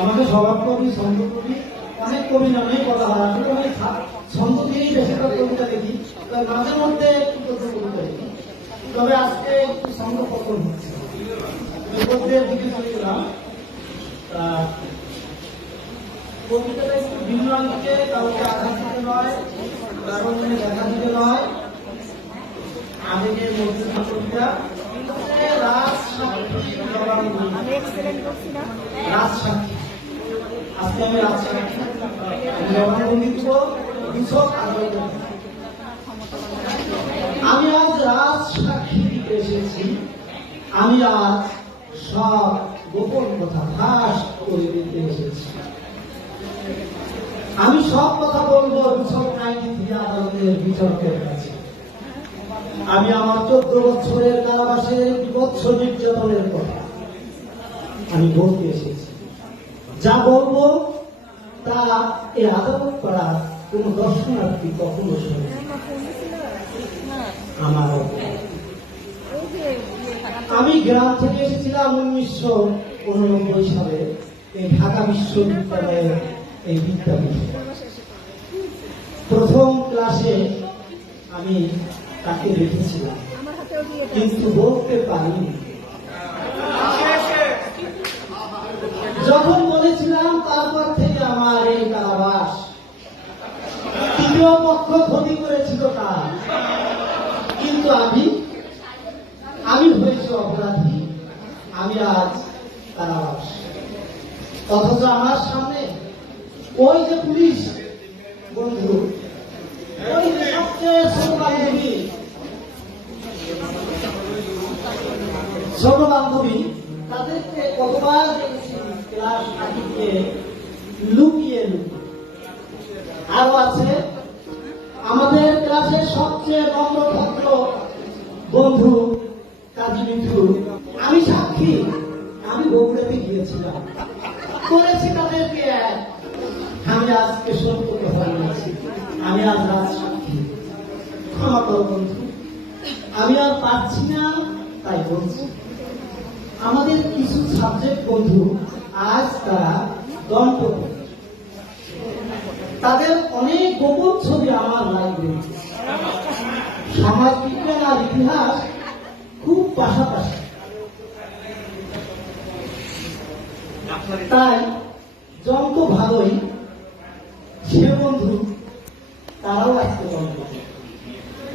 আমাকে স্বভাব কবি, ছন্দ কবি, অনেক কবি নামেই বলা হয়। আসলে আমি ছন্দ দিয়েই বেশিরভাগ কবিতা লিখি, মাঝে মধ্যে একটু কবিতা লিখি। তবে আজকে একটু ছন্দ পতন হচ্ছে, বিপদের দিকে চলে গেলাম। কবিতাটা একটু ভিন্ন আঙ্গিকে, কাউকে আঘাত দিতে নয়, কারণ দেখা দিতে নয়, আবেগের মধ্যে কবিতা। রাজসাক্ষী, আজকে আমি রাজসাক্ষী, আমি আজ রাজসাক্ষী দিতে এসেছি। আমি আজ সব গোপন কথা ফাঁস করে দিতে এসেছি। আমি সব কথা বলবো বিচার আইনজীবী আদালতের বিচারকের কাছে। আমি আমার 14 বছরের কারাবাসের বিভৎস নির্যাতনের কথা আমি বলতে এসেছি। যা বলবো তা এই আদালত করার কোন দর্শনার্থী কখনো শোনে আমার। আমি গ্রাম থেকে এসেছিলাম 1989 সালে এই ঢাকা বিশ্ববিদ্যালয়ের এই বিদ্যাপীঠে। প্রথম ক্লাসে আমি তাকে দেখেছিলাম, কিন্তু বলতে পারিনি। যখন বলেছিলাম তারপর থেকে আমার এই কারাবাস। তৃতীয় পক্ষ ক্ষতি করেছিল তার, কিন্তু আমি হয়েছি অপরাধী। আমি আজ কারাবাস, অথচ আমার সামনে ওই যে পুলিশ বন্ধু, ওই যে সবচেয়ে ছোট বান্ধবী, তাদেরকে কতবার দেখেছি ক্লাস আটিকে লুকিয়ে লুকিয়ে। আরো আছে আমাদের ক্লাসের সবচেয়ে নম্রভদ্র বন্ধু কাজী মিঠু। আমি সাক্ষী, আমি বগুড়াতে গিয়েছিলাম, করেছি তাদেরকে। আমি আজকে সত্য কথা বলেছি, আমি আজ রাজ সাক্ষী। ক্ষমা করো বন্ধু, আমি আর পারছি না তাই বলছি। আমাদের কিছু সাবজেক্ট বন্ধু আজ তারা দম্পতি, তাদের অনেক গোপন ছবি আমার লাইব্রেরি। সমাজ বিজ্ঞান আর ইতিহাস খুব পাশাপাশি, তাই যন্ত্র ভালোই সে বন্ধু তারাও আজকে যন্ত্র।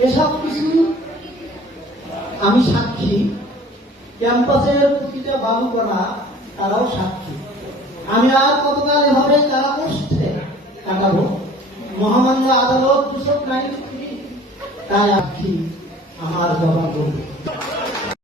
এসব কিছু আমি সাক্ষী। ক্যাম্পাসের প্রতিটা বাবু করা তারাও সাক্ষী। আমি আর কতকাল এভাবে কারাকষ্টে কাটাবো? মহামান্য আদালত 293 তাই সাক্ষী আমার জবাব বলবে।